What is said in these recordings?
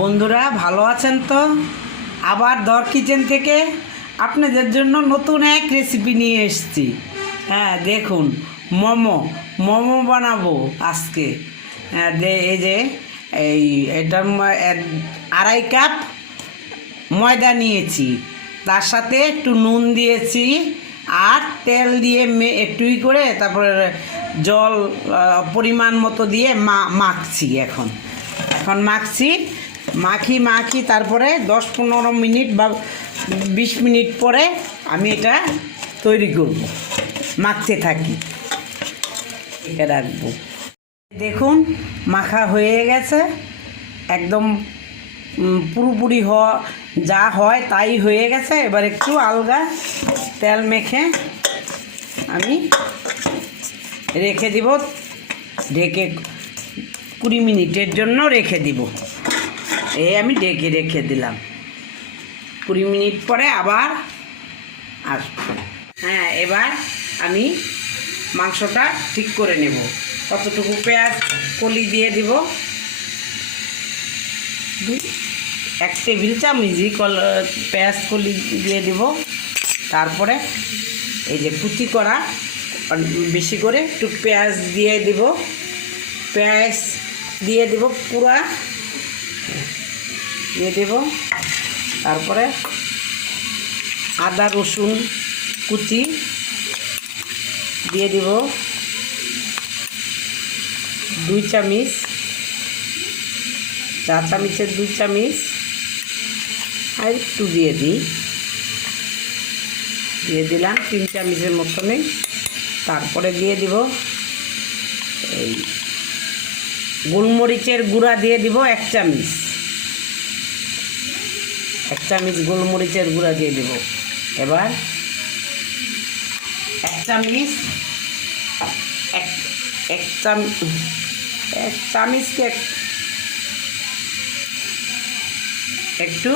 বন্ধুরা ভালো আছেন তো? আবার দর কিচেন থেকে আপনাদের জন্য নতুন এক রেসিপি নিয়ে এসেছি। হ্যাঁ দেখুন, মোমো মোমো বানাবো আজকে। হ্যাঁ এই যে এটার 2.5 কাপ ময়দা নিয়েছি, তার সাথে একটু নুন দিয়েছি আর তেল দিয়ে একটুই করে তারপরে জল পরিমাণ মতো দিয়ে মাখছি। এখন মাখছি, মাখি তারপরে 10-15 মিনিট বা 20 মিনিট পরে আমি এটা তৈরি করব। মাখতে থাকি, এটা রাখবো। দেখুন মাখা হয়ে গেছে, একদম পুরোপুরি যা হয় তাই হয়ে গেছে। এবার একটু আলগা তেল মেখে আমি রেখে দিব, ঢেকে 20 মিনিটের জন্য রেখে দিব। আমি ঢেকে রেখে দিলাম, 20 মিনিট পরে আবার আসবো। হ্যাঁ, এবার আমি মাংসটা ঠিক করে নেব। কতটুকু পেঁয়াজ কলি দিয়ে দিব, 1 টেবিল চামচই পেঁয়াজ কলি দিয়ে দিব। তারপরে এই যে কুচি করা বেশি করে একটু পেঁয়াজ দিয়ে দিব, পেঁয়াজ দিয়ে দিব পুরা দিয়ে দেব। তারপরে আদা রসুন কুচি দিয়ে দিব 2 চামচ, চা চামচের 2 চামচ আর একটু দিয়ে দিলাম 3 চামচের মতনই। তারপরে দিয়ে দিব এই গোলমরিচের গুঁড়া দিয়ে দিব 1 চামচ, 1 চামচ গোলমরিচের গুঁড়া দিয়ে দিব। এবার 1 চামচকে একটু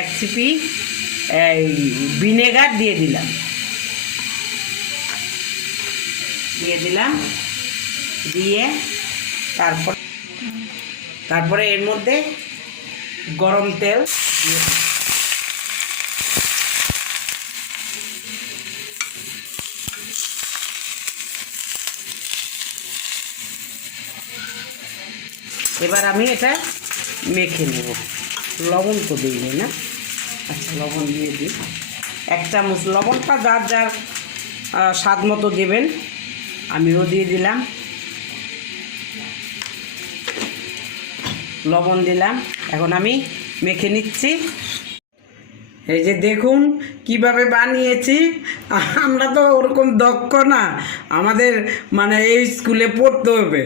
1 চিপি ভিনেগার দিয়ে দিলাম, দিয়ে তারপরে এর মধ্যে গরম তেল দিয়ে এবার আমি এটা মেখে নেব। লবণ তো দিইনি না, আচ্ছা লবণ দিয়ে দিই 1 চামচ। লবণটা যার যার স্বাদ মতো দেবেন, আমিও দিয়ে দিলাম, লবণ দিলাম। এখন আমি মেখে নিচ্ছি। এই যে দেখুন কিভাবে বানিয়েছি। আমরা তো ওরকম দক্ষ না, আমাদের মানে এই স্কুলে পড়তে হবে,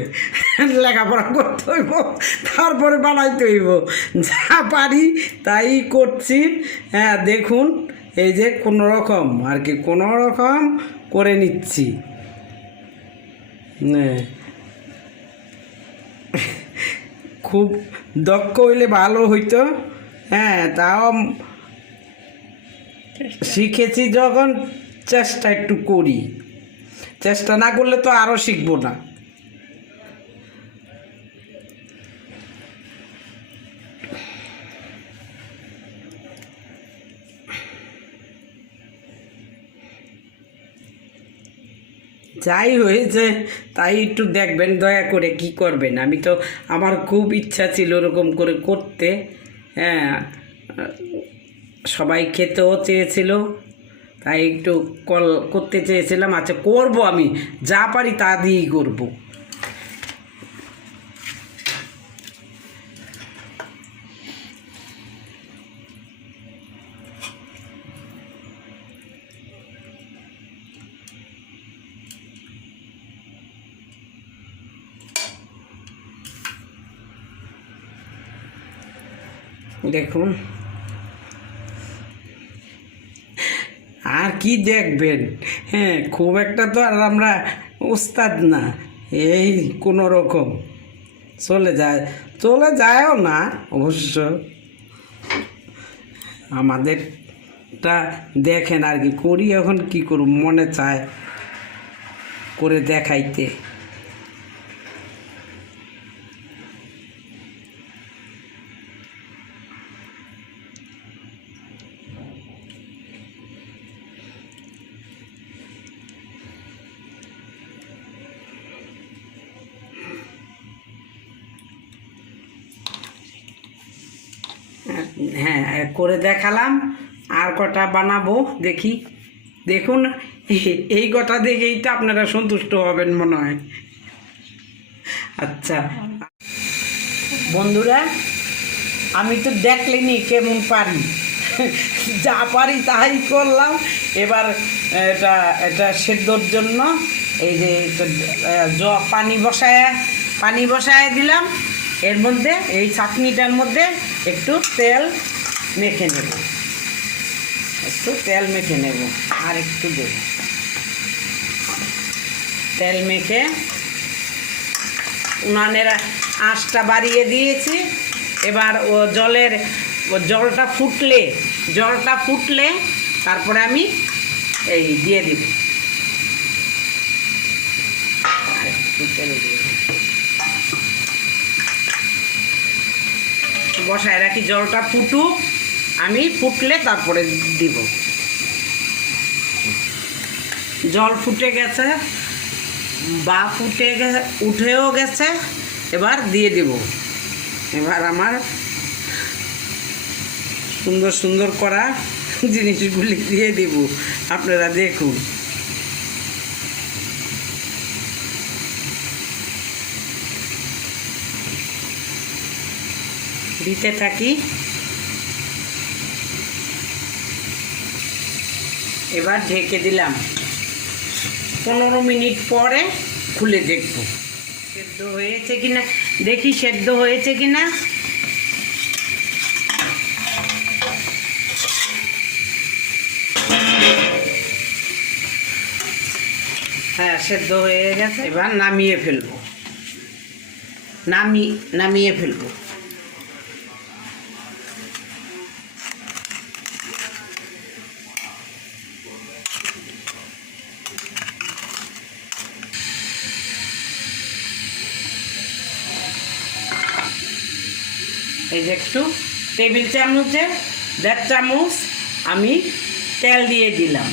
লেখাপড়া করতে হইব, তারপরে বানাইতে হইব। যা পারি তাই করছি। হ্যাঁ দেখুন, এই যে কোনো রকম করে নিচ্ছি। খুব দক্ষ হইলে ভালো হইতো। হ্যাঁ, তাও শিখেছি যখন, চেষ্টা একটু করি, চেষ্টা না করলে তো আরও শিখবো না। যাই হয়েছে তাই একটু দেখবেন দয়া করে, কি করবেন। আমি তো আমার খুব ইচ্ছা ছিল ওরকম করে করতে। হ্যাঁ, সবাই খেতেও চেয়েছিল, তাই একটু করতে চেয়েছিলাম। আচ্ছা করব, আমি যা পারি তা দিয়েই করব। দেখুন, আর কি দেখবেন। হ্যাঁ, খুব একটা তো আর আমরা ওস্তাদ না, এই কোনো রকম চলে যায়ও না অবশ্য। আমাদেরটা দেখেন আর কি করি, এখন কি করব, মনে চায় করে দেখাইতে। হ্যাঁ করে দেখালাম, আর কটা বানাবো দেখি। দেখুন এই কটা দেখেই তো আপনারা সন্তুষ্ট হবেন মনে হয়। আচ্ছা বন্ধুরা, আমি তো দেখলেনি কেমন পারি, যা পারি তাই করলাম। এবার এটা এটা সেদ্ধর জন্য এই যে পানি বসায় দিলাম। এর মধ্যে এই চাটনিটার মধ্যে একটু তেল মেখে নেব, আর একটু দেব তেল মেখে। উনানের আঁচটা বাড়িয়ে দিয়েছি। এবার জলটা ফুটলে তারপরে আমি এই দিয়ে দিব, আর একটু তেল দিয়ে বসায় রাখি। জলটা ফুটুক, আমি ফুটলে তারপরে দিব। জল ফুটে গেছে বা উঠেও গেছে, এবার দিয়ে দিব। এবার আমার সুন্দর সুন্দর করা জিনিসগুলি দিয়ে দিব, আপনারা দেখুন। দিতে থাকি। এবার ঢেকে দিলাম, 15 মিনিট পরে খুলে দেখব সেদ্ধ হয়েছে কিনা। দেখি সেদ্ধ হয়েছে কিনা। হ্যাঁ সেদ্ধ হয়ে গেছে। এবার নামিয়ে ফেলবো। এই যে একটু টেবিল চামচে 1.5 চামচ আমি তেল দিয়ে দিলাম।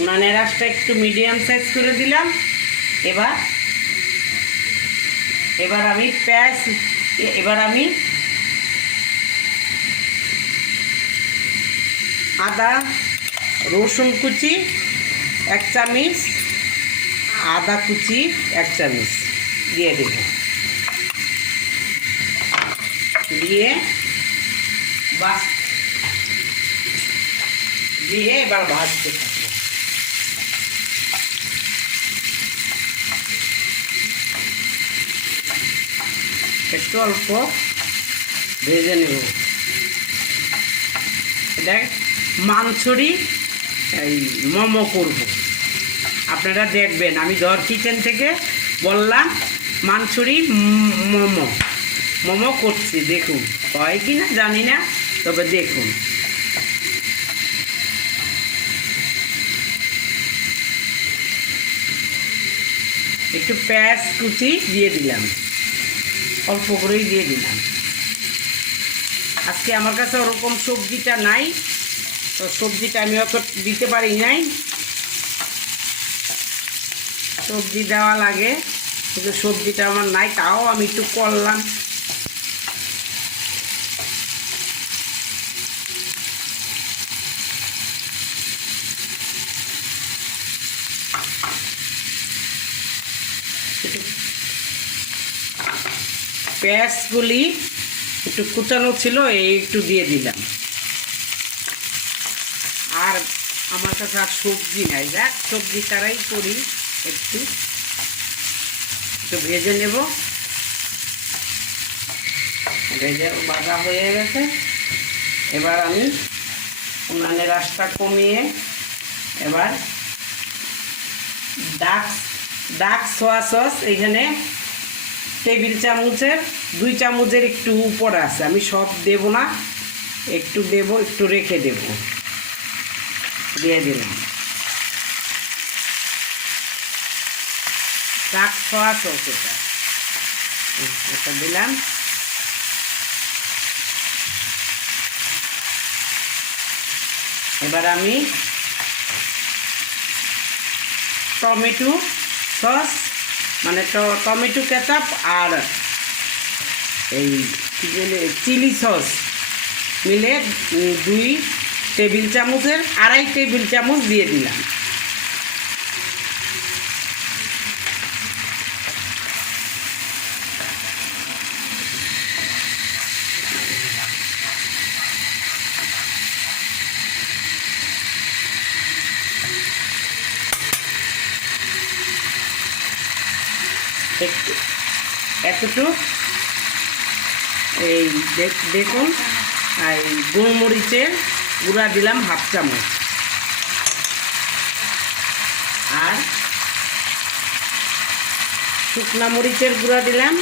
উনানের আঁচটা একটু মিডিয়াম সাইজ করে দিলাম। এবার আমি আদা রসুন কুচি 1 চামচ, আদা কুচি 1 চামচ দিয়ে দেব। দিয়ে এবার ভাজতে থাকবো। একটু অল্প ভেজে নেব। এটা মাঞ্চুরি এই মোমো করব। আপনারা দেখবেন, আমি দর কিচেন থেকে বললাম মাঞ্চুরি মোমো করছি। দেখুন হয় কি না জানি না, তবে দেখুন। একটু পেঁয়াজ কুচি দিয়ে দিলাম, অল্প করেই দিয়ে দিলাম। আজকে আমার কাছে ওরকম সবজিটা নাই, তো সবজিটা আমি অত দিতে পারি নাই। সবজি দেওয়া লাগে, কিন্তু সবজিটা আমার নাই, তাও আমি একটু করলাম। পেঁয়াজগুলি একটু কুচানো ছিল, এই একটু দিয়ে দিলাম। আর আমার কাছে আর সবজি নাই, যাক সবজি ছাড়াই করি। একটু ভেজে নেব। ভেজে ভাজা হয়ে গেছে। এবার আমি উনানের আঁচটা কমিয়ে এবার ডার্ক সোয়া সস এখানে টেবিল চামচের 2 চামচের একটু উপরে আছে। আমি সব দেব না, একটু দেব, একটু রেখে দেব। দিয়ে দিলাম ডার্ক সোয়া সস, এটা দিলাম। এবার আমি টমেটো সস মানে টমেটো কেচাপ আর এই কী বলে চিলি সস মিলে 2 টেবিল চামচের 2.5 টেবিল চামচ দিয়ে দিলাম। একটু এই দেখুন এই গোলমরিচের গুঁড়া দিলাম 1/2 চামচ, আর শুকনা মরিচের গুঁড়া দিলাম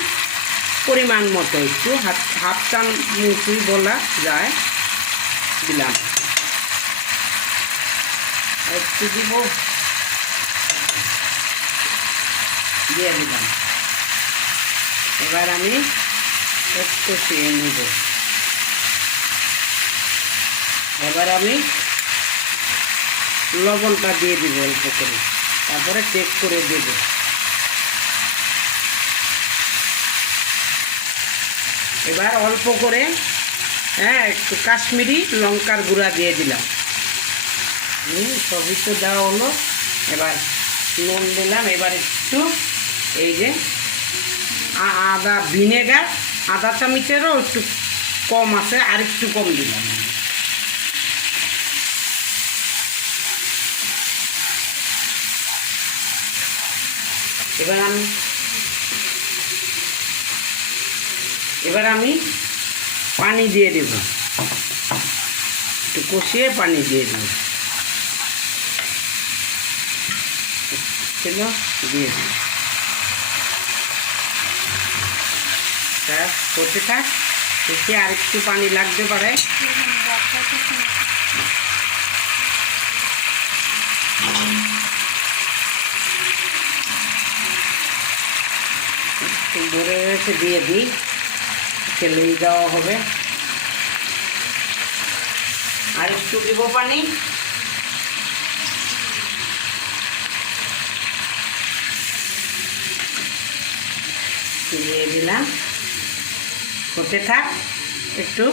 পরিমাণ মতো, একটু 1/2 চামচই বলা যায় দিলাম। একটু দিয়ে দিলাম। এবার আমি একটু কষিয়ে নেব। এবার আমি লবণটা দিয়ে দিব অল্প করে, তারপরে চেক করে দেব। এবার অল্প করে একটু কাশ্মীরি লঙ্কার গুঁড়া দিয়ে দিলাম। সবই তো দেওয়া হলো। এবার নুন দিলাম। এবার একটু এই যে আদা ভিনেগার 1/2 চামচেরও একটু কম আছে, আর একটু কম দিলাম। এবার আমি পানি দিয়ে দেব, একটু কষিয়ে পানি দিয়ে দেব। দিয়ে দিই করতে থাক, এতে আর একটু পানি লাগতে পারে। ভরে গেছে, দিয়ে দিই, খেলেই দেওয়া হবে। আর একটু দিব পানি। দিয়ে দিলাম, হতে থাক, একটু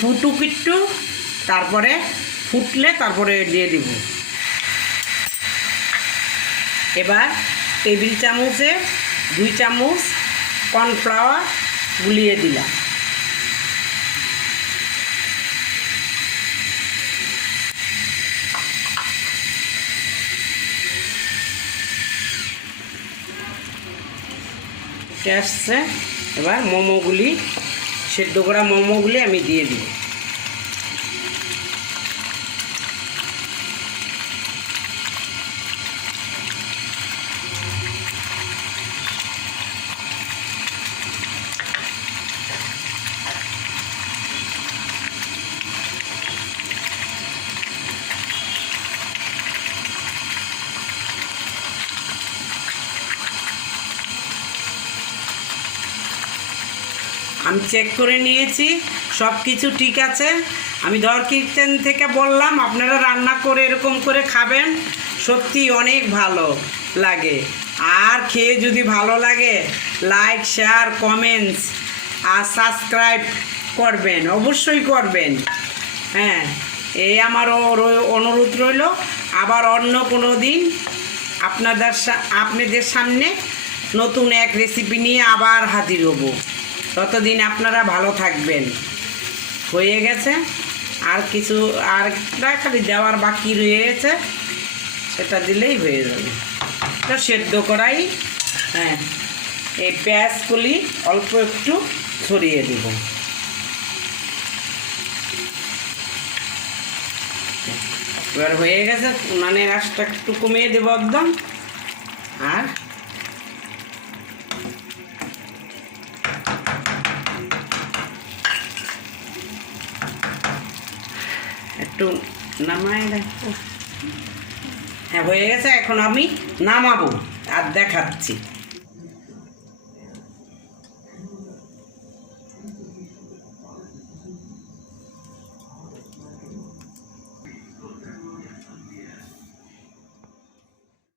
ফুটুক একটু, তারপরে ফুটলে তারপরে দিয়ে দিব। এবার টেবিল চামচে 2 চামচ কর্নফ্লাওয়ার গুলিয়ে দিলাম। আসছে, এবার মোমোগুলি, সেদ্ধ করা মোমোগুলি আমি দিয়ে দিব। আমি চেক করে নিয়েছি, সব কিছু ঠিক আছে। আমি ধর কিচেন থেকে বললাম, আপনারা রান্না করে এরকম করে খাবেন, সত্যি অনেক ভালো লাগে। আর খেয়ে যদি ভালো লাগে, লাইক, শেয়ার, কমেন্টস আর সাবস্ক্রাইব করবেন, অবশ্যই করবেন। হ্যাঁ, এই আমার অনুরোধ রইল। আবার অন্য কোনো দিন আপনাদের সামনে নতুন এক রেসিপি নিয়ে আবার হাজির হব। ততদিন আপনারা ভালো থাকবেন। হয়ে গেছে, আর কিছু আর খালি দেওয়ার বাকি রয়েছে, সেটা দিলেই হয়ে যাবে। তো সেদ্ধ করাই, হ্যাঁ, এই পেঁয়াজগুলি অল্প একটু ছড়িয়ে দেব। এবার হয়ে গেছে, মানে আঁচটা একটু কমিয়ে দেবো একদম। আর একটু নামায় দেখো। হ্যাঁ, হয়ে গেছে। এখন আমি নামাবো আর দেখাচ্ছি।